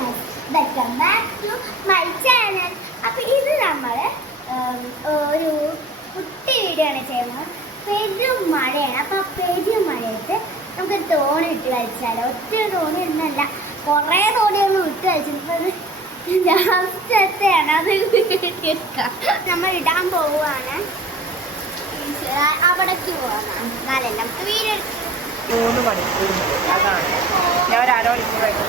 Guys, welcome back to my channel. അപ്പോൾ ഇത് നമ്മൾ ഒരു കുട്ടി വീഡിയോ ആണ് ചെയ്യുന്നത്. പെരും മഴയാണ്. അപ്പോൾ പെരും മഴയത്ത് നമുക്ക് തോണി ഇട്ട് കളിച്ചാലോ. ഒത്തിരി തോണി ഒന്നല്ല, കുറേ തോണിയൊന്നും ഇട്ട് കളിച്ചിട്ട് ലാസ്റ്റത്തെയാണ് അത് എടുക്കാം. നമ്മൾ ഇടാൻ പോവുകയാണ്, അവിടേക്ക് പോവാണ്. എന്നാലല്ല നമുക്ക് വീഡിയോ 3 മണിക്കൂർ അതാണ് ഞാൻ ഒരു അരമണിക്കൂറായിട്ട്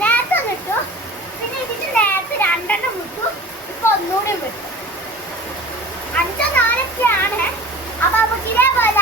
നേരത്തെ വിട്ടു, പിന്നെ ഇതിന്റെ നേരത്തെ 2 വിട്ടു, ഇപ്പൊ ഒന്നുകൂടി വിട്ടു. 5 4 അപ്പൊ നമുക്ക് ഇതേപോലെ